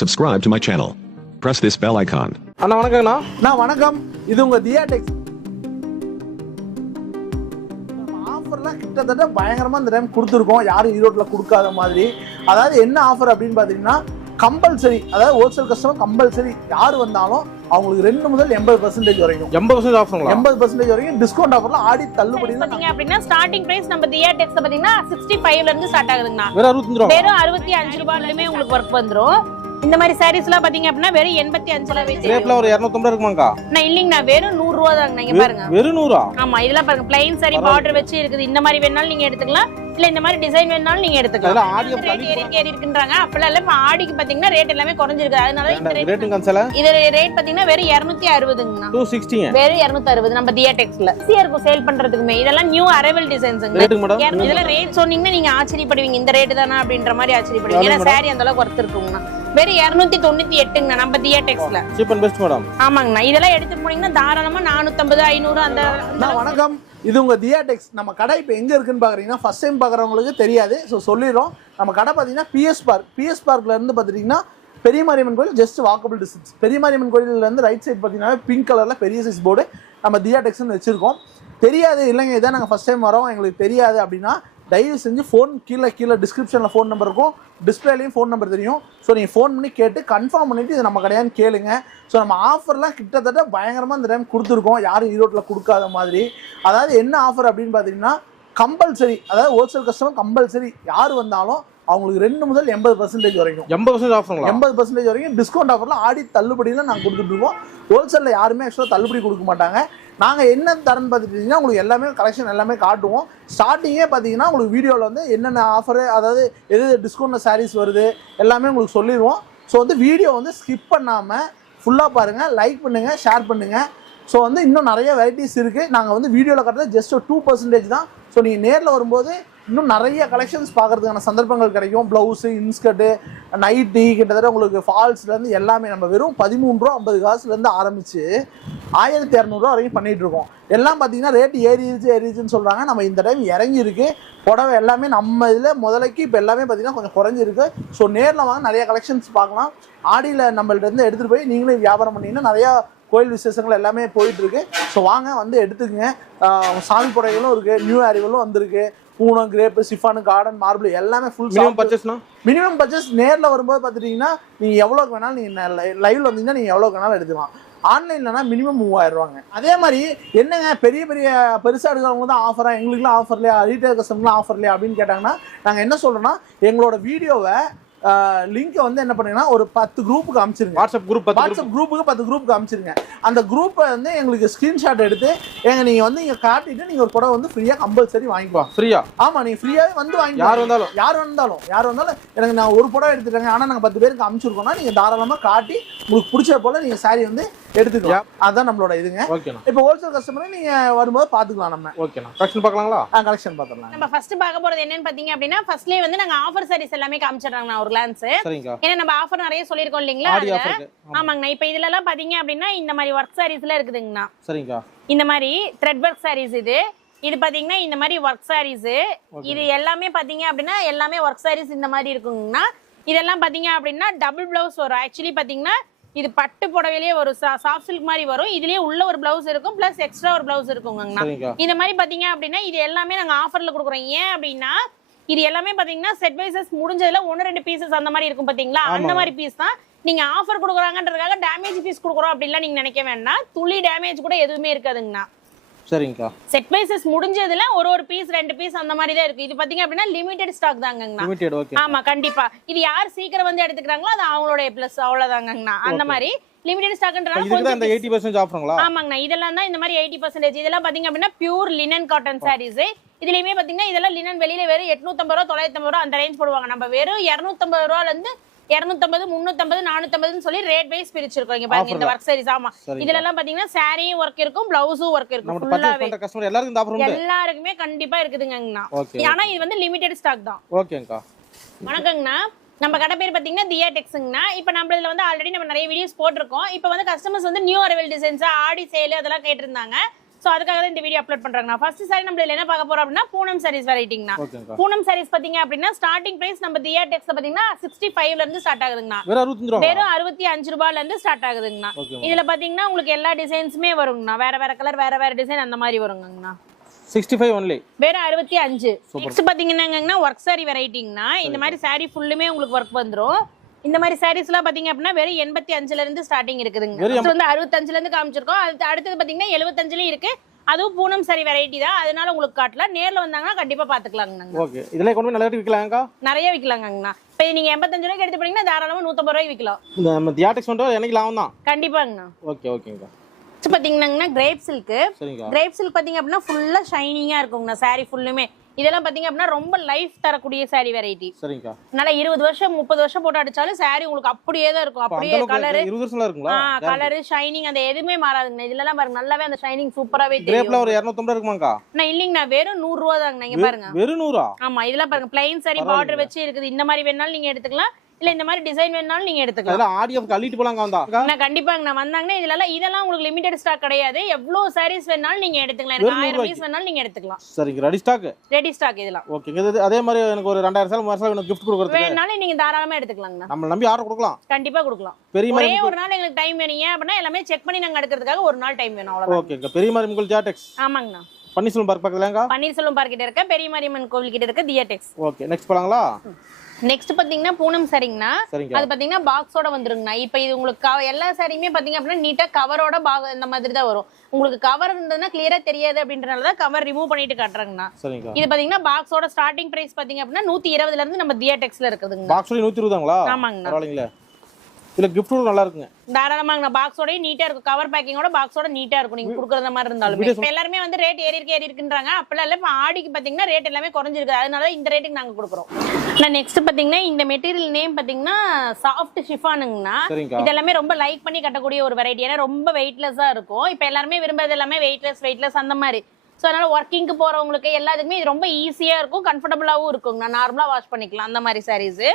Subscribe to my channel. Press this bell icon. அண்ணா வணக்கங்கண்ணா. வணக்கம். இது உங்க தியா டெக்ஸ். ஆஃபர்லாம் கிட்டத்தட்ட பயங்கரமா இந்த டைம் கொடுத்துருக்கோம், யாரும் ஈரோட்ல கொடுக்காத மாதிரி. அதாவது என்ன ஆஃபர் அப்படின்னு பாத்தீங்கன்னா கம்பல்சரி, அதாவது ஹோல்சேல் கஸ்டமர் கம்பல்சரி யார் வந்தாலும் அவங்களுக்கு 2 முதல் 80% வரைக்கும் 80% ஆஃபருங்களா? 80% வரைக்கும் டிஸ்கவுண்ட் ஆஃபர்ல ஆடி தள்ளுபடி பாத்தீங்க அப்படின்னா ஸ்டார்டிங் பிரைஸ் நம்ம தியா டெக்ஸ் பாத்தீங்கன்னா 65 ல இருந்து ஸ்டார்ட் ஆகுதுங்கண்ணா. வெறும் 65 ரூபாய். வெறும் 65 ரூபாயிலுமே உங்களுக்கு வர்க் வந்துரும். இந்த மாதிரி சாரீஸ் எல்லாம் பாத்தீங்க அப்படின்னா வெறும் 85 ரூபாய் வெச்சு ரேட்ல ஒரு 250 இருக்குமாங்கா? நான் இல்லீங்கண்ணா, வெறும் 100 ரூபாய் தாங்க. இங்க பாருங்க, வெறும் 100. ஆமா, இதெல்லாம் பாருங்க பிளைன் சாரி பார்டர் வெச்சு இருக்குது. இந்த மாதிரி வேணாலும் நீங்க எடுத்துக்கலாம், இல்ல இந்த மாதிரி டிசைன் வேணாலும் நீங்க எடுத்துக்கலாம். ஆடி ரேட் ஏறி இருக்குன்றாங்க. அப்பலாம் இல்ல, இப்ப ஆடிக்கு பாத்தீங்கன்னா ரேட் எல்லாமே குறைஞ்சிருக்கு. அதனால இந்த ரேட் கன்சல இது ரேட் பாத்தீங்கன்னா வெறும் 260ங்கண்ணா. 260. வெறும் 260 நம்ம தியா டெக்ஸ்ல ஈஸியா இருக்கும் சேல் பண்றதுக்குமே. இதெல்லாம் நியூ அரைவல் டிசைன்ஸ்ங்க. ரேட் மேடம் இதெல்லாம் ரேட் சொன்னீங்கன்னா நீங்க ஆச்சரியப்படுவீங்க, இந்த ரேட் தானா அப்படின்ற மாதிரி ஆச்சரியப்படுவீங்க. ஏன்னா சாரி அந்த அளவுக்கு ஒர்த் இருக்குங்கண்ணா. வெறும் 298ங்கண்ணா நம்ம தியா டெக்ஸ்ல. Cheap and best madam. ஆமாங்கண்ணா, இதெல்லாம் எடுத்து போனீங்கன்னா தாராளமா 450 500 அந்த. வணக்கம். இது உங்க தியா டெக்ஸ். நம்ம கடை இப்போ எங்க இருக்குன்னு பாக்குறீங்கன்னா ஃபர்ஸ்ட் டைம் பாக்குறவங்களுக்கு தெரியாது, ஸோ சொல்லிடுறோம். நம்ம கடை பார்த்தீங்கன்னா பிஎஸ் பார்க்ல இருந்து பார்த்துட்டீங்கன்னா பெரிய மாரியம்மன் கோயில் ஜஸ்ட் வாக்கபிள் டிஸ்டன்ஸ். பெரிய மாரியம்மன் கோயில்ல இருந்து ரைட் சைடு பார்த்தீங்கன்னா பிங்க் கலர்ல பெரிய சைஸ் போர்டு நம்ம தியா டெக்ஸ்னு வச்சிருக்கோம். தெரியாது இல்லைங்க, இதான் நாங்கள் ஃபர்ஸ்ட் டைம் வரோம், எங்களுக்கு தெரியாது அப்படின்னா தயவு செஞ்சு ஃபோன் கீழே டிஸ்கிரிப்ஷனில் ஃபோன் நம்பர் இருக்கும், டிஸ்பிளேலையும் ஃபோன் நம்பர் தெரியும். ஸோ நீங்கள் ஃபோன் பண்ணி கேட்டு கன்ஃபார்ம் பண்ணிவிட்டு இது நம்ம கிடையாதுன்னு கேளுங்க. ஸோ நம்ம ஆஃபர்லாம் கிட்டத்தட்ட பயங்கரமாக இந்த டைம் கொடுத்துருக்கோம், யாரும் ஈரோட்டில் கொடுக்காத மாதிரி. அதாவது என்ன ஆஃபர் அப்படின்னு பார்த்தீங்கன்னா கம்பல்சரி, அதாவது ஹோல்சேல் கஸ்டமர் கம்பல்சரி யார் வந்தாலும் அவங்களுக்கு 2 முதல் 80% வரைக்கும் 80% ஆஃபருங்களா? 80% வரைக்கும் டிஸ்கவுண்ட் ஆஃபர்ல ஆடி தள்ளுபடியில் நாங்கள் கொடுத்துட்டு இருக்கோம். ஹோல்சேலில் யாருமே ஆக்சுவலாக தள்ளுபடி கொடுக்க மாட்டாங்க. நாங்கள் என்ன தரேன்னு பார்த்துட்டிங்கன்னா உங்களுக்கு எல்லாமே கலெக்ஷன் எல்லாமே காட்டுவோம். ஸ்டார்டிங்கே பார்த்தீங்கன்னா உங்களுக்கு வீடியோவில் வந்து என்னென்ன ஆஃபரு, அதாவது எது டிஸ்கவுண்ட் சாரீஸ் வருது எல்லாமே உங்களுக்கு சொல்லிடுவோம். ஸோ வந்து வீடியோ வந்து ஸ்கிப் பண்ணாமல் ஃபுல்லாக பாருங்கள், லைக் பண்ணுங்கள், ஷேர் பண்ணுங்கள். ஸோ வந்து இன்னும் நிறைய வெரைட்டிஸ் இருக்குது. நாங்கள் வந்து வீடியோவில் காட்டுறது ஜஸ்ட் 2% தான். ஸோ நீங்கள் நேரில் வரும்போது இன்னும் நிறைய கலெக்ஷன்ஸ் பார்க்கறதுக்கான சந்தர்ப்பங்கள் கிடைக்கும். ப்ளவுஸு, இன்ஸ்கர்ட்டு, நைட்டி, கிட்டத்தட்ட உங்களுக்கு ஃபால்ஸ்லேருந்து எல்லாமே நம்ம வெறும் 13 ரூபா 50 காசுலேருந்து ஆரம்பித்து 1200 ரூபா வரைக்கும் பண்ணிகிட்டு இருக்கோம். எல்லாம் பார்த்தீங்கன்னா ரேட் ஏறிடுச்சுன்னு சொல்கிறாங்க. நம்ம இந்த டைம் இறங்கியிருக்கு. புடவை எல்லாமே நம்ம இதில் முதலைக்கு இப்போ எல்லாமே பார்த்தீங்கன்னா கொஞ்சம் குறைஞ்சிருக்கு. ஸோ நேரில் வாங்க, நிறைய கலெக்ஷன்ஸ் பார்க்கலாம். ஆடியில் நம்மள்ட்ட இருந்து எடுத்துகிட்டு போய் நீங்களே வியாபாரம் பண்ணிங்கன்னா நிறையா கோயில் விசேஷங்கள் எல்லாமே போயிட்டுருக்கு. ஸோ வாங்க வந்து எடுத்துக்கங்க. சாமி புடவைகளும் இருக்குது, நியூ அரைவலும் வந்திருக்கு. Poonam, crepe, chiffon, garden, marble எல்லாமே ஃபுல். மினிமம் பர்ச்சேஸ் நேரில் வரும்போது பார்த்துட்டிங்கன்னா நீங்கள் எவ்வளோக்கு வேணாலும் நீங்கள் லைவ்ல வந்தீங்கன்னா நீங்கள் எவ்வளோக்கு வேணாலும் எடுத்துக்கலாம். ஆன்லைன்லனா மினிமம் 3000 ரூபாங்க. அதே மாதிரி என்னங்க பெருசாக எடுக்கிறவங்க தான் ஆஃபராக, எங்களுக்குலாம் ஆஃபர் இல்லையா, ரீட்டைல் கஸ்டமர்லாம் ஆஃபர் இல்லையா அப்படின்னு கேட்டாங்கன்னா நாங்கள் என்ன சொல்கிறோன்னா எங்களோட வீடியோவை லிங்கை வந்து என்ன பண்ணுங்கன்னா ஒரு 10 குரூப்புக்கு அனுப்பிச்சிருங்க. வாட்ஸ்அப் குரூப்புக்கு 10 குரூப்புக்கு அனுப்பிச்சிருங்க. அந்த குரூப்பை வந்து எங்களுக்கு ஸ்கிரீன்ஷாட் எடுத்து நீங்கள் வந்து இங்கே காட்டிட்டு நீங்கள் ஒரு புடவை வந்து ஃப்ரீயாக கம்பல்சரி வாங்கிக்குவாங்க. ஃப்ரீயா? ஆமாம், நீங்கள் ஃப்ரீயாகவே வந்து வாங்கிக்கலாம். யார் வந்தாலும் எனக்கு நான் ஒரு புடவை எடுத்துட்டாங்க ஆனால் நாங்கள் 10 பேருக்கு அனுப்பிச்சிருக்கோம்னா நீங்கள் தாராளமாக காட்டி உங்களுக்கு பிடிச்ச போல நீங்கள் சாரி வந்து எடுத்துக்கலாம். அதுதான் நம்மளோட இதுங்க. இப்போ ஹோல்சேல் கஸ்டமர் நீங்கள் வரும்போது பார்த்துக்கலாம். நம்ம கலெக்ஷன் பார்க்கலாங்களா? கலெக்ஷன் பார்த்துக்கலாம். நம்ம ஃபர்ஸ்ட் பார்க்க போறது என்னன்னு பார்த்தீங்க அப்படின்னா ஃபர்ஸ்ட்லேயே வந்து நாங்கள் ஆஃபர் சாரீஸ் எல்லாமே காமிச்சிடுறாங்க. ஒரு கிளான்ஸ், ஏன்னா நம்ம ஆஃபர் நிறைய சொல்லியிருக்கோம் இல்லைங்களா? ஆமாங்கண்ணா. இப்போ இதுல எல்லாம் பாத்தீங்க அப்படின்னா இந்த மாதிரி ஒர்க் சாரீஸ்ல இருக்குதுங்கண்ணா. சரிங்க. இந்த மாதிரி த்ரெட் ஒர்க் சாரீஸ் இது பாத்தீங்கன்னா இந்த மாதிரி ஒர்க் சாரீஸ், இது எல்லாமே பாத்தீங்க அப்படின்னா எல்லாமே ஒர்க் சாரீஸ் இந்த மாதிரி இருக்குங்கண்ணா. இதெல்லாம் பாத்தீங்க அப்படின்னா டபுள் பிளவுஸ் வரும். ஆக்சுவலி பாத்தீங்கன்னா இது பட்டு புடவையிலேயே ஒரு சாஃப்ட் சில்க் மாதிரி வரும். இதுலயே உள்ள ஒரு பிளவுஸ் இருக்கும், பிளஸ் எக்ஸ்ட்ரா ஒரு பிளவுஸ் இருக்குங்கண்ணா. இந்த மாதிரி பாத்தீங்க அப்படின்னா இது எல்லாமே நாங்க ஆஃபர்ல கொடுக்குறோம். ஏன் அப்படின்னா இது எல்லாமே பாத்தீங்கன்னா செட் வைசஸ் முடிஞ்சதுல 1-2 பீசஸ் அந்த மாதிரி இருக்கும் பாத்தீங்களா, அந்த மாதிரி பீஸ் தான். நீங்க ஆஃபர் கொடுக்குறாங்கன்றதுக்காக டேமேஜ் பீஸ் கொடுக்குறோம் அப்படின்லாம் நீங்க நினைக்க வேண்டாம். துளி டேமேஜ் கூட எதுவுமே இருக்காதுங்கண்ணா. சரிங்கக்கா. செட் வைசஸ் முடிஞ்சதுல ஒரு பீஸ் 2 பீஸ் அந்த மாதிரி தான் இருக்கு. இது பாத்தீங்க அப்படின்னா லிமிடெட் ஸ்டாக் தாங்கங்கண்ணா. ஆமா, கண்டிப்பா. இது யார் சீக்கிரம் வந்து எடுத்துக்கிறாங்களோ அது அவங்களோட பிளஸ், அவ்வளவுதாங்கண்ணா. அந்த மாதிரி லிமிடெட் ஸ்டாக்ன்றதால கொஞ்சம் இந்த 80% ஆஃபருங்களா? ஆமாங்கண்ணா. இதெல்லாம் தான் இந்த மாதிரி 80%. இதெல்லாம் பாத்தீங்க அப்படின்னா பியூர் லினன் காட்டன் சாரீஸ். இதுலயுமே பாத்தீங்கன்னா இதெல்லாம் லினன் வெளியில வெறும் 850 ரூபா 950 ரூபா அந்த ரேஞ்ச் போடுவாங்க. நம்ம வெறும் 250 ரூபால இருந்து 250 350 450 சொல்லி ரேட் வைஸ் பிரிச்சிருக்கோம். இங்க பாருங்க இந்த வர்க் சாரீஸ். ஆமா, இதுல எல்லாம் பாத்தீங்கன்னா சாரியும் ஒர்க் இருக்கும், பிளவுஸும் ஒர்க் இருக்கும். எல்லாருக்குமே கண்டிப்பா இருக்குதுங்கண்ணா. ஆனா இது வந்து லிமிடெட் ஸ்டாக் தான். ஓகேங்கா. வணக்கங்கண்ணா. நம்ம கடை பேர் பாத்தீங்கன்னா தியா டெக்ஸ்ங்கண்ணா. இப்போ நம்ம இதுல வந்து ஆல்ரெடி நம்ம நிறைய வீடியோஸ் போட்டிருக்கோம். இப்போ வந்து கஸ்டமர்ஸ் வந்து நியூ அரைவல் டிசைன்ஸ், ஆடி சேல் அதெல்லாம் கேட்டிருந்தாங்க. சோ அதுக்காக தான் இந்த வீடியோ அப்லோட் பண்றாங்க. ஃபர்ஸ்ட் சாரி நம்ம இதுல என்ன பார்க்க போறோம் அப்படின்னா பூனம் சாரீஸ் வெரைட்டிங்கனா. பூனம் சாரீஸ் பாத்தீங்க அப்படின்னா ஸ்டார்டிங் பிரைஸ் நம்ம தியா டெக்ஸ்ல பாத்தீங்கன்னா 65 ல இருந்து ஸ்டார்ட் ஆகுதுங்கண்ணா. வெறும் 65 ரூபாயில இருந்து ஸ்டார்ட் ஆகுதுங்கண்ணா. இதுல பாத்தீங்கன்னா உங்களுக்கு எல்லா டிசைன்ஸுமே வருங்கண்ணா. வேற வேற கலர் வேற வேற டிசைன் அந்த மாதிரி வருங்கண்ணா. 65 only. வெறும் 65. நெக்ஸ்ட் பாத்தீங்கன்னா ஒர்க் சாரி வெரைட்டிங்கனா. இந்த மாதிரி சாரி ஃபுல்லுமே உங்களுக்கு ஒர்க் வந்துரும். இந்த மாதிரி சாரீஸ்லாம் பாத்தீங்க அப்படின்னா வெறும் 85 ல இருந்து ஸ்டார்டிங் இருக்குதுங்க. இது வந்து 65 ல இருந்து காமிச்சிருக்கோம். அடுத்தது பாத்தீங்கன்னா 75லயும் இருக்கு. அதுவும் பூனம் சாரி வெரைட்டி தான். அதனால உங்களுக்கு காட்டல. நேர்ல வந்தாங்கன்னா கண்டிப்பா பாத்துக்கலாங்க. ஓகே. இதெல்லாம் கொண்டு நிறைய விக்கலாம்க்கா? நிறைய விக்கலாங்கண்ணா. இப்போ நீங்க 85 ரூபாய்க்கு எடுத்து போனீங்கன்னா தாராளமா 150 ரூபாய்க்கு விக்கலாம். இந்த நம்ம தியாடெக்ஸ் பண்றது எனக்கு லாபம் தான். கண்டிப்பாங்கண்ணா. ஓகே ஓகேங்கா. நெக்ஸ்ட் பாத்தீங்கன்னா கிரேப் சில்க். கிரேப் சில்க் பாத்தீங்க அப்படின்னா ஃபுல்லா ஷைனிங்கா இருக்குங்கண்ணா. சாரி ஃபுல்லுமே இதெல்லாம் பாத்தீங்க அப்படின்னா ரொம்ப லைஃப் தரக்கூடிய சாரி வெரைட்டி. சரிங்கா. நல்லா 20 வருஷம் 30 வருஷம் போட்டு அடிச்சாலும் சாரி உங்களுக்கு அப்படியே தான் இருக்கும். அப்படியே கலர் 20 வருஷம்ல இருக்குங்களா? கலர் ஷைனிங் அந்த எதுவுமே மாறாதுங்க. இதெல்லாம் பாருங்க நல்லாவே அந்த ஷைனிங் சூப்பராவே தெரியும். கிரேப்ல ஒரு 250 இருக்குமாங்கா? நான் இல்லீங்கண்ணா வெறும் 100 ரூபாய் தாங்க. நீங்க பாருங்க வெறும் 100. ஆமா இதெல்லாம் பாருங்க பிளைன் சாரி பார்டர் வச்சு இருக்குது. இந்த மாதிரி வேணாலும் நீங்க எடுத்துக்கலாம். இல்ல இந்த மாதிரி டிசைன் வேணாலும் நீங்க எடுத்துக்கலாம். அதெல்லாம் ஆடியன்ஸ் அள்ளிட்டு போலாங்க வந்தா. நான் கண்டிப்பாங்க நான் வந்தாங்கன்னா இதெல்லாம் உங்களுக்கு லிமிட்டட் ஸ்டாக் கிடையாது. எவ்வளவு சாரீஸ் வேணாலும் நீங்க எடுத்துக்கலாம். எனக்கு 1000 பீஸ் வேணாலும் நீங்க எடுத்துக்கலாம். சரிங்க. Ready stock. ரெடி ஸ்டாக் இதெல்லாம். ஓகே. அதே மாதிரி எனக்கு ஒரு 2000 சால் 3000 எனக்கு gift கொடுக்கறதுக்கு வேணாலும் நீங்க தாராளமா எடுத்துக்கலாங்க. நம்ம நம்பி ஆர்டர் கொடுக்கலாம். கண்டிப்பா கொடுக்கலாம். ஒரே ஒரு நாள் எங்களுக்கு டைம் வேணுங்க அப்படினா எல்லாமே செக் பண்ணி நாங்க எடுக்கிறதுக்காக ஒரு நாள் டைம் வேணும் அவ்வளவுதான். ஓகேங்க. பெரிய மாரியம்மன் தியாடெக்ஸ். ஆமாங்கண்ணா. பன்னீர்செல்வம் பார்க் பக்கத்துலங்க. பன்னீர்செல்வம் பார்க் கிட்ட இருக்க பெரிய மாரியம்மன் கோவில் கிட்ட இருக்க தியாடெக்ஸ். ஓகே. நெக்ஸ்ட் போலாங்களா? நெக்ஸ்ட் பாத்தீங்கன்னா பூனம் சாரிங்கண்ணா. அது பாத்தீங்கன்னா பாக்ஸோட வந்துருங்கண்ணா. இப்ப இது உங்களுக்கு எல்லா சாரியுமே பாத்தீங்க அப்படின்னா நீட்டா கவரோட இந்த மாதிரி தான் வரும். உங்களுக்கு கவர் இருந்ததுன்னா கிளியரா தெரியாது அப்படின்றனாலதான் கவர் ரிமூவ் பண்ணிட்டு காட்டுறாங்கண்ணா. இது பாத்தீங்கன்னா பாக்ஸோட ஸ்டார்டிங் பிரைஸ் பாத்தீங்க அப்படின்னா 120 ல இருந்து நம்ம தியாடெக்ஸ்ல இருக்குதுங்க. பாக்ஸோட 120ங்களா? ஆமாங்கண்ணா. பரவாயில்லைங்களா? இதுல gift நல்லா இருக்குங்க. தாராளமாங்க. பாக்ஸோட நீட்டா இருக்கும். கவர் பேக்கிங்கோட பாக்ஸோட நீட்டா இருக்கும். நீங்க குடுக்குற மாதிரி இருந்தாலும் இப்ப எல்லாருமே வந்து ரேட் ஏறி இருக்குன்றாங்க. அப்பலாம் இல்ல. இப்ப ஆடிக்கு பாத்தீங்கன்னா ரேட் எல்லாமே குறைஞ்சிருக்கு. அதனால இந்த ரேட்டுக்கு நாங்க கொடுக்குறோம். நான் நெக்ஸ்ட் பாத்தீங்கன்னா இந்த மெட்டீரியல் நேம் பாத்தீங்கன்னா சாஃப்ட் ஷிஃபானுங்கண்ணா. இது எல்லாமே ரொம்ப லைக் பண்ணி கட்டக்கூடிய ஒரு வெரைட்டி. ஏன்னா ரொம்ப வெயிட்லெஸ்ஸா இருக்கும். இப்ப எல்லாருமே விரும்புறது எல்லாமே வெயிட்லெஸ் அந்த மாதிரி. சோ அதனால ஒர்க்கிங்க்கு போறவங்களுக்கு எல்லாத்துக்குமே இது ரொம்ப ஈஸியா இருக்கும். கம்ஃபர்டபுளாவும் இருக்கும். நான் நார்மலா வாஷ் பண்ணிக்கலாம் அந்த மாதிரி சாரீஸ்.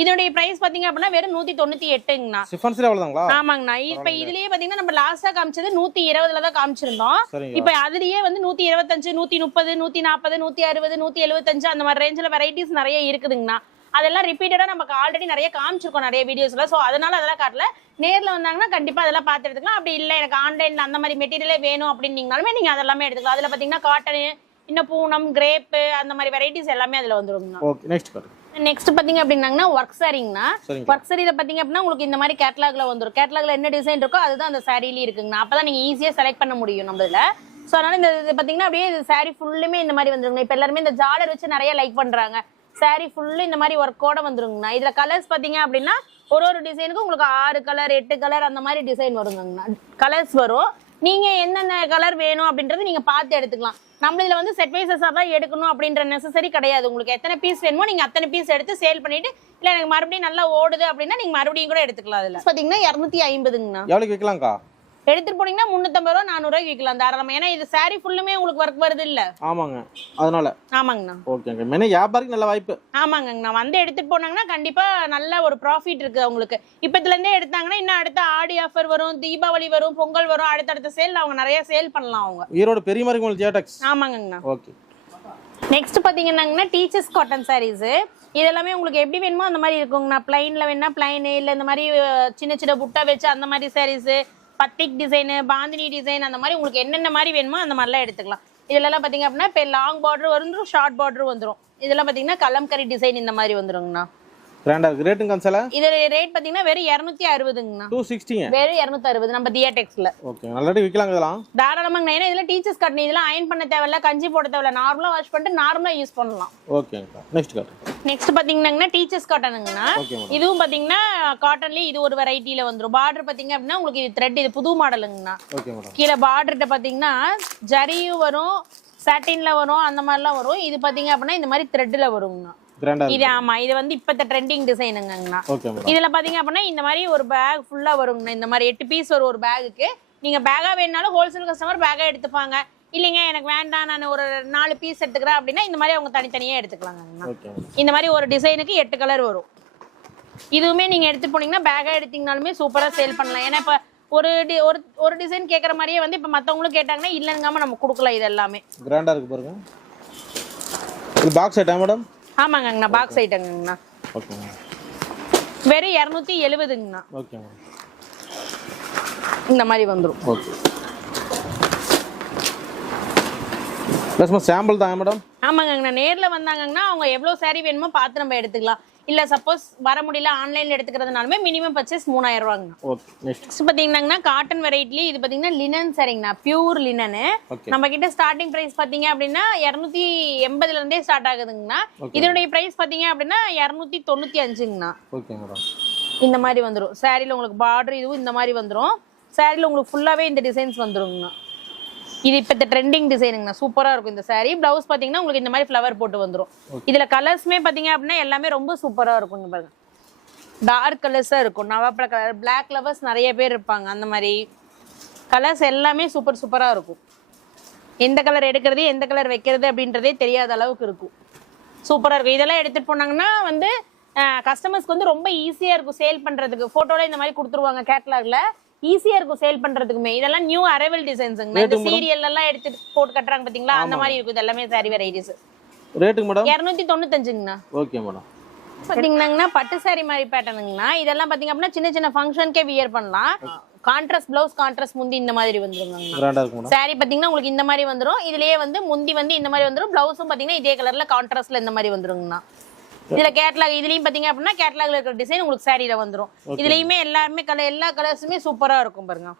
இதோட பிரைஸ் பாத்தீங்க அப்படின்னா வெறும் 198ங்கண்ணா. சிஃபான்ஸ்ல அவ்வளவுதாங்களா? ஆமாங்கண்ணா. இப்ப இதுலயே பாத்தீங்கன்னா நம்ம லாஸ்டா காமிச்சது 120ல தான் காமிச்சிருந்தோம். இப்ப அதுலயே வந்து 125 130 140 160 175 அந்த மாதிரி ரேஞ்சில வெரைட்டிஸ் நிறைய இருக்குதுங்கண்ணா. அதெல்லாம் ரிப்பீட்டடா நமக்கு ஆல்ரெடி நிறைய காமிச்சிருக்கோம் நிறைய வீடியோஸ்ல. சோ அதனால அதெல்லாம் காட்டல. நேர்ல வந்தாங்கன்னா கண்டிப்பா அதெல்லாம் பார்த்து எடுத்துக்கலாம். அப்படி இல்ல எனக்கு ஆன்லைன்ல அந்த மாதிரி மெட்டீரியலே வேணும் அப்படின்னீங்கனாலுமே நீங்க அதெல்லாமே எடுத்துக்கலாம். அதுல பாத்தீங்கன்னா காட்டன் இன்னும் பூனம் கிரேப் அந்த மாதிரி வெரைட்டிஸ் எல்லாமே அதுல வந்துருங்கண்ணா. ஓகே. நெக்ஸ்ட் பாத்தீங்க அப்படின்னாங்கன்னா ஒர்க் சாரிங்கண்ணா. ஒர்க் சாரியில பாத்தீங்க அப்படின்னா உங்களுக்கு இந்த மாதிரி கேட்டலாக்ல வந்துரும். கேட்டலாக்ல என்ன டிசைன் இருக்கோ அதுதான் அந்த சாரியில இருக்குங்கண்ணா. அப்பதான் நீங்க ஈஸியா செலக்ட் பண்ண முடியும் நம்மள. சோ அதனால இந்த பாத்தீங்கன்னா அப்படியே சாரி ஃபுல்லுமே இந்த மாதிரி வந்துருங்க. இப்ப எல்லாருமே இந்த ஜாலர் வச்சு நிறைய லைக் பண்றாங்க. சாரி ஃபுல்லு இந்த மாதிரி ஒர்க்கோட வந்துருங்கண்ணா. இதுல கலர்ஸ் பாத்தீங்க அப்படின்னா ஒரு டிசைனுக்கு உங்களுக்கு 6 கலர் 8 கலர் அந்த மாதிரி டிசைன் வருங்கண்ணா. கலர்ஸ் வரும். நீங்க என்னென்ன கலர் வேணும் அப்படின்றது நீங்க பார்த்து எடுத்துக்கலாம். நம்ம இதுல வந்து செட் வைஸஸா தான் எடுக்கணும் அப்படின்ற நெசசரி கிடையாது. உங்களுக்கு எத்தனை பீஸ் வேணுமோ நீங்க அத்தனை பீஸ் எடுத்து சேல் பண்ணிட்டு இல்ல எனக்கு மறுபடியும் நல்லா ஓடுது அப்படின்னா நீங்க மறுபடியும் கூட எடுத்துக்கலாம். அதுல பாத்தீங்கன்னா 250ங்கண்ணா. எவ்வளவு விக்கலாம்க்கா? எடுத்துட்டு போனீங்கன்னா 350 ரூபா 400 ரூபாய்க்கு விற்கலாம் தாராளமா. ஏன்னா இது சாரி ஃபுல்லுமே உங்களுக்கு ஒர்க் வருது இல்ல. ஆமாங்க. அதனால ஆமாங்கண்ணா. ஓகேங்க. மேனே வியாபாரிக்கு நல்ல வாய்ப்பு. ஆமாங்கண்ணா. வந்து எடுத்துட்டு போனாங்கன்னா கண்டிப்பா நல்ல ஒரு ப்ராஃபிட் இருக்கு அவங்களுக்கு. இப்பத்துல இருந்தே எடுத்தாங்கன்னா இன்னும் அடுத்த ஆடி ஆஃபர் வரும், தீபாவளி வரும், பொங்கல் வரும், அடுத்தடுத்த சேல் அவங்க நிறைய சேல் பண்ணலாம் அவங்க. ஈரோடு பெரிய மாரியம்மன் தியாடெக்ஸ். ஆமாங்கண்ணா. ஓகே. நெக்ஸ்ட் பாத்தீங்கன்னா டீச்சர்ஸ் காட்டன் சாரீஸ். இதெல்லாமே உங்களுக்கு எப்படி வேணுமோ அந்த மாதிரி இருக்குங்கண்ணா. பிளைன்ல வேணா பிளைன், இல்ல இந்த மாதிரி சின்ன சின்ன புட்டா வச்சு அந்த மாதிரி saris, batik design, bandhani design அந்த மாதிரி உங்களுக்கு என்னென்ன மாதிரி வேணுமோ அந்த மாதிரிலாம் எடுத்துக்கலாம். இதெல்லாம் பாத்தீங்க அப்படின்னா இப்போ லாங் பார்டர் வந்துடும், ஷார்ட் பார்டர் வந்துடும். இதெல்லாம் பாத்தீங்கன்னா கலம்கரி டிசைன் இந்த மாதிரி வந்துருங்கண்ணா. கிராண்டா இருக்கு. ரேட்டுங்க கன்சல இது ரேட் பாத்தீங்கன்னா வெறும் 260ங்கண்ணா. 260 வெறும் 260 நம்ம தியாடெக்ஸ்ல. ஓகே. நல்லடி விக்கலாங்க இதெல்லாம். தாராளமாங்க. ஏன்னா இதெல்லாம் டீச்சர்ஸ் காட்டன். இதெல்லாம் அயன் பண்ண தேவையில்ல, கஞ்சி போட தேவையில்ல. நார்மலா வாஷ் பண்ணிட்டு நார்மலா யூஸ் பண்ணலாம். ஓகேங்கா. நெக்ஸ்ட் காட்டு. நெக்ஸ்ட் பாத்தீங்கன்னா டீச்சர்ஸ் காட்டனுங்கண்ணா. இதுவும் பாத்தீங்கன்னா காட்டன்லயே இது ஒரு வெரைட்டில வந்துரும். பார்டர் பாத்தீங்க அப்படின்னா உங்களுக்கு இது த்ரெட், இது புது மாடலுங்கண்ணா. கீழே பார்டர்ட்ட பாத்தீங்கன்னா ஜரியும் வரும், சாட்டின்ல வரும், அந்த மாதிரிலாம் வரும். இது பாத்தீங்க அப்படின்னா இந்த மாதிரி த்ரெட்ல வருங்கண்ணா. இது ஆமா இது வந்து இப்பத்த ட்ரெண்டிங் டிசைனுங்கண்ணா. இதுல பாத்தீங்க அப்படின்னா இந்த மாதிரி ஒரு பேக் ஃபுல்லா வருங்கண்ணா. இந்த மாதிரி 8 பீஸ் வரும் ஒரு பேகுக்கு. நீங்க பேகா வேணாலும் ஹோல்சேல் கஸ்டமர் பேகா எடுத்துப்பாங்க. இல்லைங்க எனக்கு வேண்டாம் நான் ஒரு 4 பீஸ் எடுத்துக்கிறேன் அப்படின்னா இந்த மாதிரி அவங்க தனித்தனியா எடுத்துக்கலாங்கண்ணா. இந்த மாதிரி ஒரு டிசைனுக்கு 8 கலர் வரும். இதுவுமே நீங்க எடுத்து போனீங்கன்னா பேகா எடுத்தீங்கனாலுமே சூப்பரா சேல் பண்ணலாம். ஏன்னா இப்ப ஒரு டிசைன் கேக்குற மாதிரியே வந்து இப்ப மத்தவங்களும் கேட்டாங்கன்னா இல்லங்காம நம்ம கொடுக்கலாம். இது எல்லாமே கிராண்டா இருக்கு பாருங்க. இது பாக்ஸ் ஐட்டம் மேடம்? ஆமாங்கண்ணா பாக்ஸ் ஐட்டங்கண்ணா. ஓகேங்க. வெறும் 270ங்கண்ணா. ஓகேங்க. இந்த மாதிரி வந்துரும். ஓகே. ப்ளஸ் சாம்பிள் தாங்க மேடம்? ஆமாங்கண்ணா நேர்ல வந்தாங்கன்னா அவங்க எவ்வளவு saree வேணுமோ பார்த்து நம்ம எடுத்துக்கலாம். இல்ல சப்போஸ் வர முடியல ஆன்லைன்ல எடுத்துக்கிறதுனாலுமே மினிமம் பர்ச்சேஸ் 3000 ரூபாங்க. ஓகே. நெக்ஸ்ட் பாத்தீங்கன்னா காட்டன் வெரைட்டில இது பாத்தீங்கன்னா லினன் சாரிங்கண்ணா, பியூர் லினன். நம்ம கிட்ட ஸ்டார்டிங் பிரைஸ் பாத்தீங்க அப்படின்னா 280ல இருந்தே ஸ்டார்ட் ஆகுதுங்கண்ணா. இதனுடைய பிரைஸ் பாத்தீங்க அப்படின்னா 295ங்கண்ணா. Okay madam. இந்த மாதிரி வந்துரும். சாரில உங்களுக்கு பார்டர் இதுவும் இந்த மாதிரி வந்துரும். சாரில உங்களுக்கு ஃபுல்லாவே இந்த டிசைன்ஸ் வந்துருங்கண்ணா. இது இப்ப இந்த ட்ரெண்டிங் டிசைனுங்கண்ணா, சூப்பரா இருக்கும் இந்த சாரி. பிளவுஸ் பாத்தீங்கன்னா உங்களுக்கு இந்த மாதிரி ஃப்ளவர் போட்டு வந்துரும். இதுல கலர்ஸ்மே பாத்தீங்க அப்படின்னா எல்லாமே ரொம்ப சூப்பரா இருக்கும். பாருங்க டார்க் கலர்ஸா இருக்கும், நவாப்பழ கலர், பிளாக் லவர்ஸ் நிறைய பேர் இருப்பாங்க. அந்த மாதிரி கலர்ஸ் எல்லாமே சூப்பரா இருக்கும். எந்த கலர் எடுக்கிறது எந்த கலர் வைக்கிறது அப்படின்றதே தெரியாத அளவுக்கு இருக்கும். சூப்பரா இருக்கும். இதெல்லாம் எடுத்துட்டு போனாங்கன்னா வந்து கஸ்டமர்ஸ்க்கு வந்து ரொம்ப ஈஸியா இருக்கும் சேல் பண்றதுக்கு. போட்டோல இந்த மாதிரி கொடுத்துருவாங்க கேட்டலாக்ல, ஈஸியா இருக்கும் சேல் பண்றதுக்குமே. இதெல்லாம் நியூ அரைவல் டிசைன்ஸ்ங்க. இந்த சீரியல் எல்லாம் எடுத்து போட்டு கட்டறாங்க பாத்தீங்களா, அந்த மாதிரி இருக்கும். இதெல்லாம் சாரி வெரைட்டிஸ். ரேட்டுங்க மேடம்? 295ங்கண்ணா. Okay madam. பாத்தீங்கன்னா பட்டு சாரி மாதிரி பேட்டர்னுங்கண்ணா. இதெல்லாம் பாத்தீங்க அப்படின்னா சின்ன சின்ன ஃபங்க்ஷனுக்கே வியர் பண்ணலாம். கான்ட்ராஸ்ட் பிளவுஸ், கான்ட்ராஸ்ட் முந்தி இந்த மாதிரி வந்துருங்க. சாரி பாத்தீங்கன்னா உங்களுக்கு இந்த மாதிரி வந்துரும். இதுலயே வந்து முந்தி வந்து இந்த மாதிரி வந்துரும். பிளவுஸும் பாத்தீங்கன்னா இதே கலர்ல கான்ட்ராஸ்ட்ல இந்த மாதிரி வந்துருங்கண்ணா. இதுல கேட்டலாக் இதுலயும் பாத்தீங்க அப்படின்னா கேட்டலாக்ல இருக்கிற டிசைன் உங்களுக்கு சாரியில வந்துரும். இதுலயுமே எல்லா கலர்ஸுமே சூப்பரா இருக்கும் பாருங்க.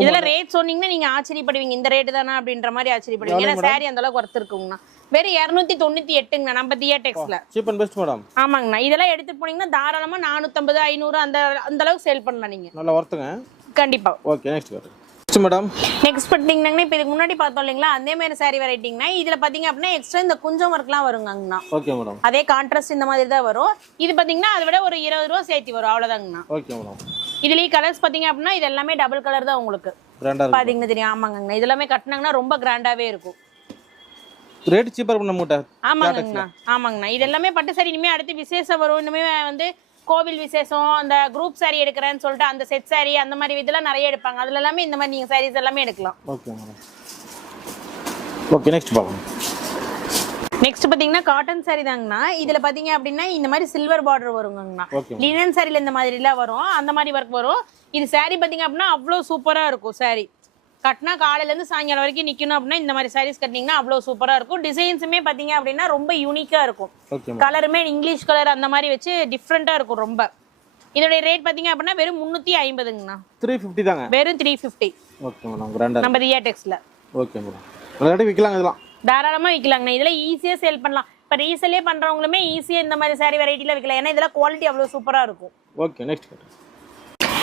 இதெல்லாம் ரேட் சொன்னீங்கன்னா நீங்க ஆச்சரியப்படுவீங்க. இந்த ரேட் தானா அப்படின்ற மாதிரி ஆச்சரியப்படுவீங்க. ஏன்னா சாரி அந்த அளவுக்கு ஒர்த் இருக்குங்கண்ணா. வெறும் 298ங்கண்ணா நம்ம தியேடெக்ஸ்ல. Cheap and best madam. ஆமாங்கண்ணா. இதெல்லாம் எடுத்துட்டு போனீங்கன்னா தாராளமா 450 500 அந்த அளவுக்கு சேல் பண்ணலாம் நீங்க. நல்ல ஒர்த்துங்க கண்டிப்பா. ஓகே. Next madam. நெக்ஸ்ட் பாத்தீங்கன்னா இப்ப இதுக்கு முன்னாடி பார்த்தோம் இல்லீங்களா, அதே மாதிரி சாரி வெரைட்டிங்கனா இதுல பாத்தீங்க அப்படின்னா எக்ஸ்ட்ரா இந்த குஞ்சம் வர்க்லாம் வருங்கண்ணா. Okay madam. அதே கான்ட்ராஸ்ட் இந்த மாதிரி தான் வரும். இது பாத்தீங்கன்னா அதை விட ஒரு 20 ரூபாய் சேர்த்து வரும், அவ்வளவுதாங்கண்ணா. Okay madam. இதுலயே கலர்ஸ் பாத்தீங்க அப்படின்னா இது எல்லாமே டபுள் கலர் தான் உங்களுக்கு பாத்தீங்கன்னா தெரியும். ஆமாங்கண்ணா. இது எல்லாமே கட்டினாங்கன்னா ரொம்ப கிராண்டாவே இருக்கும். ரேட் சீப்பர் பண்ண மூட்டை. ஆமாங்கண்ணா. ஆமாங்கண்ணா. இது எல்லாமே பட்டு சாரி இனிமே அடுத்து விசேஷம் வரும். இனிமே வந்து கோவில் விசேஷம், அந்த குரூப் சாரி எடுக்கிறேன்னு சொல்லிட்டு அந்த செட் சாரி அந்த மாதிரி இதெல்லாம் நிறைய எடுப்பாங்க. அதுல எல்லாமே இந்த மாதிரி நீங்க சாரீஸ் எல்லாமே எடுக்கலாம். Okay madam. ஓகே. நெக்ஸ்ட் பாருங்க. நெக்ஸ்ட் பாத்தீங்கன்னா காட்டன் சாரி தாங்கண்ணா. இதுல பாத்தீங்க அப்படின்னா இந்த மாதிரி சில்வர் பார்டர் வருங்கண்ணா. லினன் சாரில இந்த மாதிரி எல்லாம் வரும், அந்த மாதிரி ஒர்க் வரும். இது சாரி பாத்தீங்க அப்படின்னா அவ்வளவு சூப்பரா இருக்கும். சாரி கட்டினா காலையில இருந்து சாயங்காலம் வரைக்கும் நிக்கணும் அப்படின்னா இந்த மாதிரி சாரீஸ் கட்டினீங்கன்னா அவ்வளவு சூப்பரா இருக்கும். டிசைன்ஸுமே பாத்தீங்க அப்படின்னா ரொம்ப யூனிக்கா இருக்கும். கலருமே இங்கிலீஷ் கலர் அந்த மாதிரி வச்சு டிஃப்ரெண்டா இருக்கும் ரொம்ப. இதோட ரேட் பாத்தீங்க அப்படின்னா வெறும் 350ங்கண்ணா. 350 தாங்க. வெறும் 350. Okay madam. கிராண்டா நம்ம தியேடெக்ஸ்ல. Okay madam. நல்லா விக்கலாம். இதெல்லாம் தாராளமா விக்கலாங்கண்ணா. இதெல்லாம் ஈஸியா சேல் பண்ணலாம். இப்ப ரீசேலே பண்றவங்களுமே ஈஸியா இந்த மாதிரி சாரி வெரைட்டில விக்கலாம். ஏன்னா இதெல்லாம் குவாலிட்டி அவ்வளவு சூப்பரா இருக்கும். ஓகே.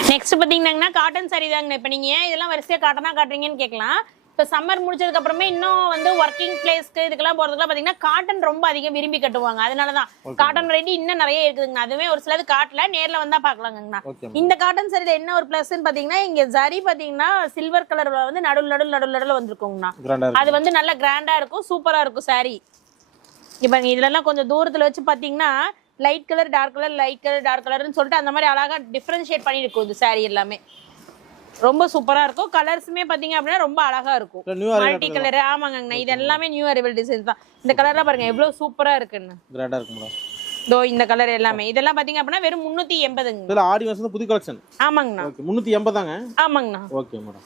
நெக்ஸ்ட் பாத்தீங்கன்னா காட்டன் சாரி தாங்கண்ணா. இப்ப நீங்க இதெல்லாம் வரிசையா காட்டனா காட்டுறீங்கன்னு கேட்கலாம். இப்ப சம்மர் முடிச்சதுக்கு அப்புறமே இன்னும் வந்து ஒர்க்கிங் பிளேஸ்க்கு இதுக்கெல்லாம் போறதுக்குலாம் பாத்தீங்கன்னா காட்டன் ரொம்ப அதிகம் விரும்பி கட்டுவாங்க. அதனாலதான் காட்டன் வெரைட்டி இன்னும் நிறைய இருக்குதுங்க. அதுவே ஒரு சிலது காட்டல, நேர்ல வந்தா பாக்கலாங்கண்ணா. இந்த காட்டன் சாரில என்ன ஒரு பிளஸ்ன்னு பாத்தீங்கன்னா இங்க ஜரி பாத்தீங்கன்னா சில்வர் கலர்ல வந்து நடுவுல வந்திருக்குங்கண்ணா. அது வந்து நல்ல கிராண்டா இருக்கும், சூப்பரா இருக்கும் சாரி. இப்ப இதுல எல்லாம் கொஞ்சம் தூரத்துல வச்சு பாத்தீங்கன்னா light colour dark colour, light colour dark கலர்னு சொல்லிட்டு அந்த மாதிரி அழகா டிஃபரன்ஷியேட் பண்ணி இருக்கும் இந்த சாரி எல்லாமே. ரொம்ப சூப்பரா இருக்கும். கலர்ஸுமே பாத்தீங்க அப்படின்னா ரொம்ப அழகா இருக்கும். Multi colour. ஆமாங்கண்ணா. இது எல்லாமே நியூ அரைவல் டிசைன்ஸ் தான். இந்த கலர்லாம் பாருங்க எவ்வளவு சூப்பரா இருக்குன்னு. கிராண்டா இருக்கு மேடம். தோ இந்த கலர் எல்லாமே இதெல்லாம் பாத்தீங்க அப்படின்னா வெறும் 380ங்க. இதெல்லாம் ஆடி வருஷம் புது கலெக்ஷன். ஆமாங்கண்ணா. ஓகே. 380 தாங்க. ஆமாங்கண்ணா. Okay madam.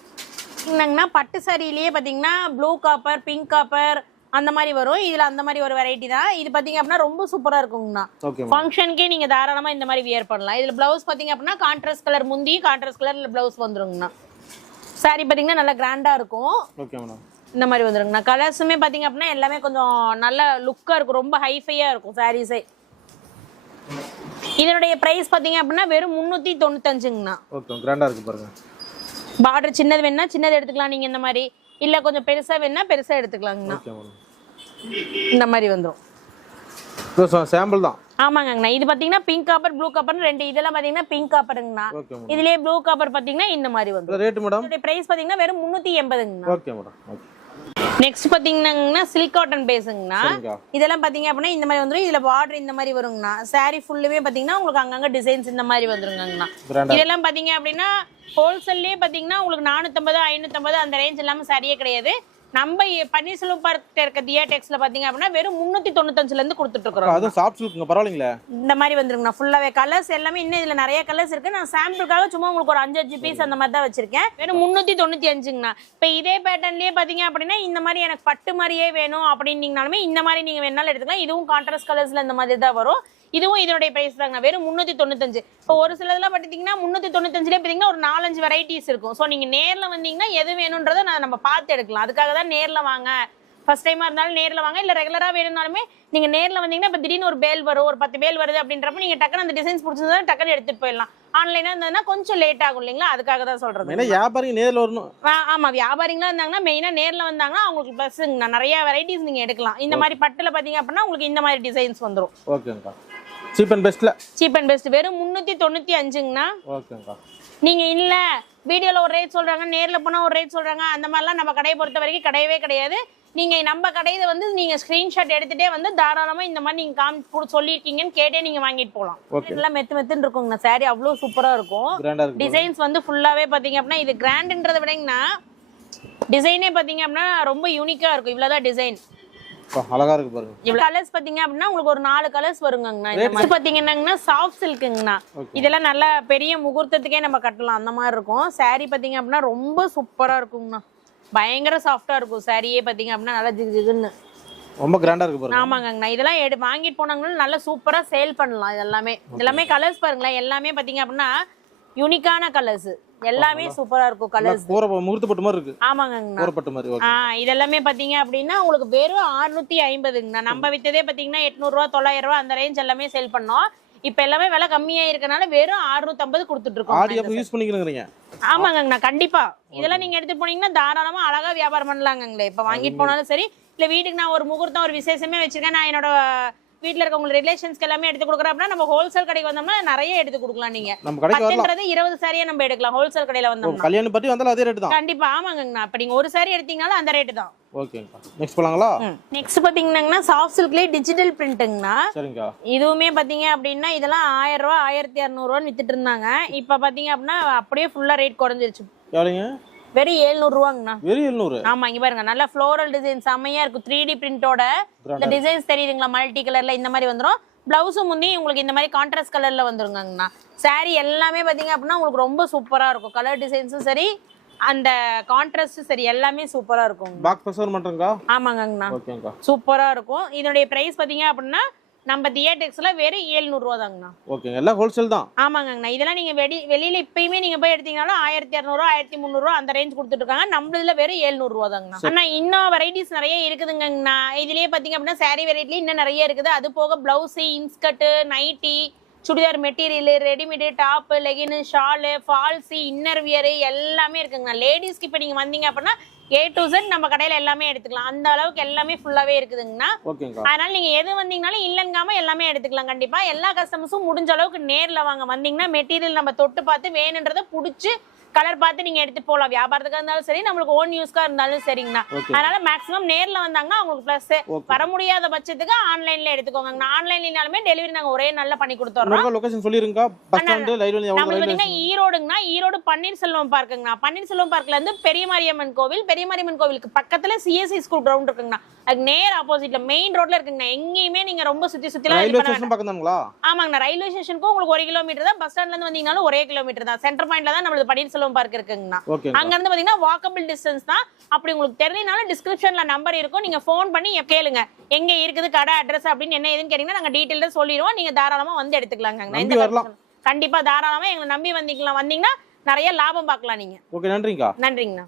என்னங்கண்ணா பட்டு சாரியிலேயே பாத்தீங்கன்னா ப்ளூ காப்பர், பிங்க் காப்பர் அந்த மாதிரி வரும். இதுல அந்த மாதிரி ஒரு வெரைட்டி தான். இது பாத்தீங்க அப்படின்னா ரொம்ப சூப்பரா இருக்குங்கண்ணா. ஃபங்க்ஷனுக்கே நீங்க தாராளமா இந்த மாதிரி வியர் பண்ணலாம். இதுல பிளவுஸ் பாத்தீங்க அப்படின்னா கான்ட்ராஸ்ட் கலர் முந்தி, கான்ட்ராஸ்ட் கலர்ல பிளவுஸ் வந்துருங்கண்ணா. சாரி பாத்தீங்கன்னா நல்லா கிராண்டா இருக்கும். Okay madam. இந்த மாதிரி வந்துருங்கண்ணா. கலர்ஸுமே பாத்தீங்க அப்படின்னா எல்லாமே கொஞ்சம் நல்ல லுக்கா இருக்கும், ரொம்ப ஹைஃபையா இருக்கும் சாரீஸே. இதனுடைய பிரைஸ் பாத்தீங்க அப்படின்னா வெறும் 395ங்கண்ணா. ஓகே. கிராண்டா இருக்கு பாருங்க. பார்டர் சின்னது வேணா சின்னது எடுத்துக்கலாம் நீங்க இந்த மாதிரி, இல்ல கொஞ்சம் பெருசா வேணா பெருசா எடுத்துக்கலாங்கண்ணா. இந்த மாதிரி வந்துரும். சாம்பிள் தான். ஆமாங்கண்ணா. இது பாத்தீங்கன்னா பிங்க் காப்பர், ப்ளூ காப்பர்னு ரெண்டு. இதெல்லாம் பாத்தீங்கன்னா பிங்க் காப்பருங்கண்ணா. இதுலயே ப்ளூ காப்பர் பாத்தீங்கன்னா இந்த மாதிரி வந்துரும். Rate madam? இதோட பிரைஸ் பாத்தீங்கன்னா வெறும் 380ங்கண்ணா. Okay madam. ஓகே. நெக்ஸ்ட் பாத்தீங்கன்னா சில்க் காட்டன் பேஸுங்கண்ணா. இதெல்லாம் பாத்தீங்க அப்படின்னா இந்த மாதிரி வந்துடும். இதுல பார்டர் இந்த மாதிரி வருங்கண்ணா. சாரி ஃபுல்லுமே பாத்தீங்கன்னா உங்களுக்கு அங்கங்க டிசைன்ஸ் இந்த மாதிரி வந்துருங்கண்ணா. இதெல்லாம் பாத்தீங்க அப்படின்னா ஹோல்சேல்லே பாத்தீங்கன்னா உங்களுக்கு 450 550 அந்த ரேஞ்ச் இல்லாம சரியே கிடையாது. நம்ம பன்னீர்செல்வம் பார்க் இருக்க தியா டெக்ஸ்ல பாத்தீங்க அப்படின்னா வெறும் 395ல இருந்து கொடுத்துட்டு இருக்கோம். அது சாஃப்ட் சில்க்ங்க, பரவாயில்லைங்களா? இந்த மாதிரி வந்துருங்கண்ணா. ஃபுல்லாவே கலர்ஸ் எல்லாமே இன்னும் இதுல நிறைய கலர்ஸ் இருக்கு. நான் சாம்பிளுக்காக சும்மா உங்களுக்கு ஒரு 5 பீஸ் அந்த மாதிரி தான் வச்சிருக்கேன். வெறும் 395ங்கண்ணா. இப்ப இதே பேட்டர்ன்லயே பாத்தீங்க அப்படின்னா இந்த மாதிரி எனக்கு பட்டு மாதிரியே வேணும் அப்படின்னீங்கனாலுமே இந்த மாதிரி நீங்க வேணாலும் எடுத்துக்கலாம். இதுவும் கான்ட்ராஸ்ட் கலர்ஸ்ல இந்த மாதிரி தான் வரும். இதுவும் இதனுடைய பிரைஸ் தாங்க, வெறும் 395. இப்போ ஒரு சிலதெல்லாம் பார்த்தீங்கன்னா 395லே பார்த்தீங்கன்னா ஒரு 4-5 வெரைட்டிஸ் இருக்கும். ஸோ நீங்கள் நேரில் வந்தீங்கன்னா எது வேணுன்றதை நம்ம பார்த்து எடுக்கலாம். அதுக்காக தான் நேரில் வாங்க. ஃபர்ஸ்ட் டைமாக இருந்தாலும் நேரில் வாங்க, இல்லை ரெகுலராக வேணும்னாலுமே நீங்கள் நேரில் வந்தீங்கன்னா இப்போ திடீர்னு ஒரு பேல் வரும், ஒரு 10 பேல் வருது அப்படின்றப்ப நீங்கள் டக்குன்னு அந்த டிசைன்ஸ் பிடிச்சதா டக்குன்னு எடுத்துகிட்டு போயிடலாம். ஆன்லைனாக இருந்ததுன்னா கொஞ்சம் லேட் ஆகும் இல்லைங்களா? அதுக்காக தான் சொல்கிறது. வியாபாரிங்க நேரில் வரணும். ஆமாம், வியாபாரிங்களா இருந்தாங்கன்னா மெயினாக நேரில் வந்தாங்கன்னா அவங்களுக்கு ப்ளஸ்ங்க நிறைய வெரைட்டிஸ் நீங்கள் எடுக்கலாம். இந்த மாதிரி பட்டில் பார்த்தீங்க அப்படின்னா உங்களுக்கு இந்த மாதிரி டிசைன்ஸ் வந்துடும். ஓகேங்கக்கா. சீப் அண்ட் பெஸ்ட்ல சீப் அண்ட் பெஸ்ட் வெறும் 395ங்கண்ணா. ஓகேங்கக்கா. நீங்க இல்ல வீடியோல ஒரு ரேட் சொல்றாங்க, நேர்ல போனா ஒரு ரேட் சொல்றாங்க, அந்த மாதிரிலாம் நம்ம கடையை பொறுத்த வரைக்கும் கிடையவே கிடையாது. நீங்க நம்ம கடையில வந்து நீங்க ஸ்கிரீன்ஷாட் எடுத்துட்டே வந்து தாராளமா இந்த மாதிரி நீங்க சொல்லிருக்கீங்கன்னு கேட்டே நீங்க வாங்கிட்டு போலாம். எல்லாம் மெத்துன்னு இருக்குங்க. சாரி அவ்வளவு சூப்பரா இருக்கும். டிசைன்ஸ் வந்து ஃபுல்லாவே பாத்தீங்க அப்படின்னா இது கிராண்ட்ன்றதை விடங்கன்னா டிசைனே பாத்தீங்க அப்படின்னா ரொம்ப யூனிக்கா இருக்கும். இவ்வளவுதான் டிசைன். அழகா இருக்கு பாருங்க. இவ்வளவு கலர்ஸ் பாத்தீங்க அப்படின்னா உங்களுக்கு ஒரு 4 கலர்ஸ் வருங்கண்ணா. இந்த மாதிரி பாத்தீங்கன்னா சாஃப்ட் சில்க்குங்கண்ணா. இதெல்லாம் நல்ல பெரிய முகூர்த்தத்துக்கே நம்ம கட்டலாம் அந்த மாதிரி இருக்கும். சாரி பாத்தீங்க அப்படின்னா ரொம்ப சூப்பரா இருக்குங்கண்ணா. பயங்கர சாஃப்டா இருக்கும். சாரியே பாத்தீங்க அப்படின்னா நல்லா ஜிகுன்னு ரொம்ப கிராண்டா இருக்கு பாருங்க. ஆமாங்கண்ணா. இதெல்லாம் வாங்கிட்டு போனாங்கன்னா நல்லா சூப்பரா சேல் பண்ணலாம். இதெல்லாமே கலர்ஸ் பாருங்களேன். எல்லாமே பாத்தீங்க அப்படின்னா யூனிக்கான கலர்ஸ். எல்லாமே சூப்பரா இருக்கும். கலர்ஸ் முகூர்த்த பட்டு மாதிரி இருக்கு. ஆமாங்கண்ணா. போற பட்டு மாதிரி. இதெல்லாமே பாத்தீங்க அப்படின்னா உங்களுக்கு வெறும் 650ங்கண்ணா. நம்ம வித்ததே பாத்தீங்கன்னா 800 ரூபா 900 ரூபா அந்த ரேஞ்ச் எல்லாமே சேல் பண்ணோம். இப்ப எல்லாமே விலை கம்மியா இருக்கனால வெறும் 650 கொடுத்துட்டு இருக்கோம். ஆமாங்கண்ணா. கண்டிப்பா இதெல்லாம் நீங்க எடுத்து போனீங்கன்னா தாராளமா அழகா வியாபாரம் பண்ணலாங்களே. இப்ப வாங்கிட்டு போனாலும் சரி, இல்ல வீட்டுக்கு நான் ஒரு முகூர்த்தம் ஒரு விசேஷமே வச்சிருக்கேன், நான் என்னோட வீட்ல இருக்க உங்க ரிலேஷன்ஸ்க்கு எல்லாமே எடுத்து கொடுக்குறோம் அப்படின்னா நம்ம ஹோல்சேல் கடைக்கு வந்தோம்னா நிறைய எடுத்து கொடுக்கலாம். நீங்க 20 சாரியா நம்ம எடுக்கலாம் ஹோல்சேல் கடையில வந்தோம்னா. கல்யாணம் பத்தி வந்தாலும் அதே ரேட் தான். கண்டிப்பா. ஆமாங்கண்ணா. அப்ப நீங்க ஒரு சாரி எடுத்தீங்கனாலும் அந்த ரேட் தான். ஓகேங்கா. நெக்ஸ்ட் போலாங்களா? நெக்ஸ்ட் பாத்தீங்கன்னா சாஃப்ட் சில்க்லயே டிஜிட்டல் பிரிண்ட்ங்கண்ணா. சரிங்கா. இதுவுமே பாத்தீங்க அப்படின்னா இதெல்லாம் 1000 ரூபா 1200 ரூபான்னு வித்துட்டு இருந்தாங்க. இப்ப பாத்தீங்க அப்படின்னா அப்படியே ஃபுல்லா ரேட் குறைஞ்சிருச்சு. எவ்வளவுங்க? வெறும் 700 ரூபாங்கண்ணா. வெறும் 700? ஆமா. இங்க பாருங்க நல்ல ஃப்ளோரல் டிசைன் செமையா இருக்கும். 3D பிரிண்டோட இந்த டிசைன்ஸ் தெரியுதுங்களா? மல்டி கலர்ல இந்த மாதிரி வந்துரும். பிளவுஸும் முந்தி உங்களுக்கு இந்த மாதிரி கான்ட்ராஸ்ட் கலர்ல வந்துருங்கண்ணா. சாரி எல்லாமே பாத்தீங்க அப்படின்னா உங்களுக்கு ரொம்ப சூப்பரா இருக்கும். கலர் டிசைன்ஸும் சரி, அந்த கான்ட்ராஸ்டும் சரி, எல்லாமே சூப்பரா இருக்கும். பாக் ப்ரெஷர் பண்றீங்களா? ஆமாங்கண்ணா. ஓகேங்கா. சூப்பரா இருக்கும். இதனுடைய பிரைஸ் பாத்தீங்க அப்படின்னா நம்ம தியா டெக்ஸ்ல வெறும் 700 ரூபா தாங்கண்ணா. ஓகே. எல்லாம் ஹோல்சேல் தான். ஆமாங்கண்ணா. இதெல்லாம் நீங்க வெளியில இப்பயுமே நீங்க போய் எடுத்தீங்கனாலும் 1200 ரூபா 1300 ரூபா அந்த ரேஞ்ச் கொடுத்துட்டு இருக்காங்க. நம்மளதுல வெறும் 700 ரூபா தாங்கண்ணா. ஆனா இன்னும் வெரைட்டிஸ் நிறைய இருக்குதுங்கண்ணா. இதுலயே பாத்தீங்க அப்படின்னா சாரி வெரைட்டில இன்னும் நிறைய இருக்குது. அது போக blouse, inskirt, nighty, churidar material, readymade, top, legging, shawl, falls, inner wear எல்லாமே இருக்குங்கண்ணா. லேடிஸ்க்கு இப்ப நீங்க வந்தீங்க அப்படின்னா A to Z நம்ம கடையில எல்லாமே எடுத்துக்கலாம். அந்த அளவுக்கு எல்லாமே ஃபுல்லாவே இருக்குதுங்கண்ணா. அதனால நீங்க எது வந்தீங்கனாலும் இல்லங்காம எல்லாமே எடுத்துக்கலாம். கண்டிப்பா எல்லா கஸ்டமர்ஸும் முடிஞ்ச அளவுக்கு நேர்ல வாங்க. வந்தீங்கன்னா மெட்டீரியல் நம்ம தொட்டு பார்த்து வேணுன்றதை புடிச்சு கலர் பார்த்து நீங்க எடுத்து போலாம். வியாபாரத்துக்கா இருந்தாலும் சரி, நம்மளுக்கு ஓன் யூஸ்க்கா இருந்தாலும் சரிங்கண்ணா. அதனால மேக்ஸிமம் நேர்ல வந்தாங்கன்னா அவங்களுக்கு பிளஸ். வர முடியாத பட்சத்துக்கு ஆன்லைன்ல எடுத்துக்கோங்க. ஆன்லைன்லனாலுமே டெலிவரி நாங்க ஒரே நல்லா பண்ணி கொடுத்துறோம். லொகேஷன் சொல்லிருங்க. பஸ் ஸ்டாண்ட் நம்ம ஈரோடுங்கண்ணா. ஈரோடு பன்னீர்செல்வம் பார்க்குங்கண்ணா. பன்னீர்செல்வம் பார்க்ல இருந்து பெரிய மாரியம்மன் கோவில், பெரிய மாரியம்மன் கோவிலுக்கு பக்கத்துல CSC ஸ்கூல் கிரவுண்ட் இருக்குங்கண்ணா. அதுக்கு நேர் ஆப்போசிட்ல மெயின் ரோட்ல இருக்குங்கண்ணா. எங்கேயுமே நீங்க ரொம்ப சுத்திலாம் ஆமாங்கண்ணா. ரயில்வே ஸ்டேஷனுக்கும் உங்களுக்கு 1 கிலோமீட்டர் தான். பஸ் ஸ்டாண்ட்ல இருந்து வந்தீங்கனாலும் 1 கிலோமீட்டர் தான். சென்டர் பாயிண்ட்ல தான் நம்மளுக்கு பன்னீர்செல்வம் பார்க் இருக்குங்கண்ணா. அங்க இருந்து பாத்தீங்கன்னா வாக்கபிள் டிஸ்டன்ஸ் தான். அப்படி உங்களுக்கு தெரியலனாலும் டிஸ்கிரிப்ஷன்ல நம்பர் இருக்கும். நீங்க போன் பண்ணி கேளுங்க எங்க இருக்குது கடை அட்ரஸ் அப்படின்னு என்ன ஏதுன்னு கேட்டீங்கன்னா நாங்க டீடைலா சொல்லிடுவோம். நீங்க தாராளமா வந்து எடுத்துக்கலாங்க. கண்டிப்பா தாராளமா எங்களை நம்பி வந்தீங்கன்னா நிறைய லாபம் பார்க்கலாம் நீங்க. ஓகே. நன்றிங்கண்ணா. நன்றிங்கண்ணா.